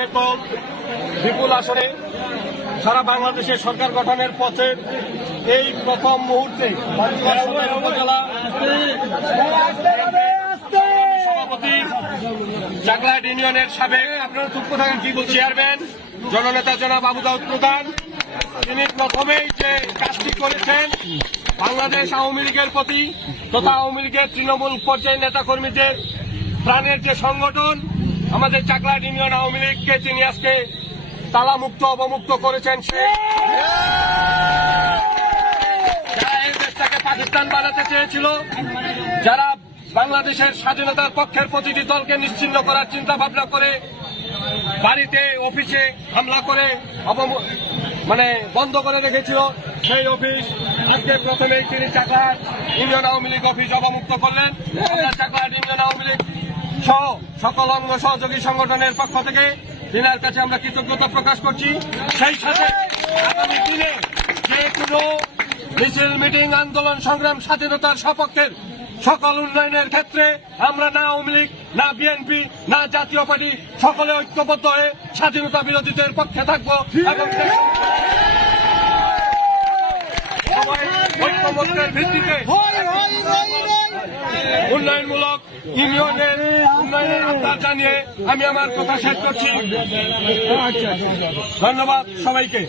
Bucket দল বিপুল আসনে সারা বাংলাদেশের সরকার গঠনের পথে এই প্রথম মুহূর্তে উপজেলা সভাপতি চাকলাহাট ইউনিয়নের সাবেক আপনারা চুপ থাকেন কি বলছি চেয়ারম্যান জননেতা জনাব আবু দাউদ প্রধান, তিনি প্রথমেই যে কাজটি করেছেন বাংলাদেশ আওয়ামী লীগের প্রতি তথা আওয়ামী লীগের তৃণমূল পর্যায়ের নেতা কর্মীদের প্রাণের যে সংগঠন আমাদের চাকলাহাট ইউনিয়ন আওয়ামী লীগকে তিনি আজকে তালামুক্ত অবমুক্ত করেছেন। যারা এই দেশটাকে পাকিস্তান বানাতে চেয়েছিল, যারা বাংলাদেশের স্বাধীনতার পক্ষের প্রতিটি দলকে নিশ্চিহ্ন করার চিন্তা ভাবনা করে বাড়িতে অফিসে হামলা করে বন্ধ করে রেখেছিল, সেই অফিস আজকে প্রথমেই তিনি চাকলাহাট ইউনিয়ন আওয়ামী লীগ অফিস অবমুক্ত করলেন। চাকলাহাট ইউনিয়ন আওয়ামী লীগ সহ সকল অঙ্গ সহযোগী সংগঠনের পক্ষ থেকে তিনার কাছে আমরা কৃতজ্ঞতা প্রকাশ করছি। সেই সাথে আগামী দিনে যে কোনো মিছিল মিটিং আন্দোলন সংগ্রাম স্বাধীনতার সপক্ষের সকল উন্নয়নের ক্ষেত্রে আমরা না আওয়ামী লীগ না বিএনপি না জাতীয় পার্টি সকলে ঐক্যবদ্ধ হয়ে স্বাধীনতা বিরোধীদের পক্ষে থাকবো এবং ঐক্যমত্যের ভিত্তিতে উন্নয়নমূলক ইউনিয়নের উন্নয়নের আহ্বান জানিয়ে আমি আমার কথা শেষ করছি। ধন্যবাদ সবাইকে।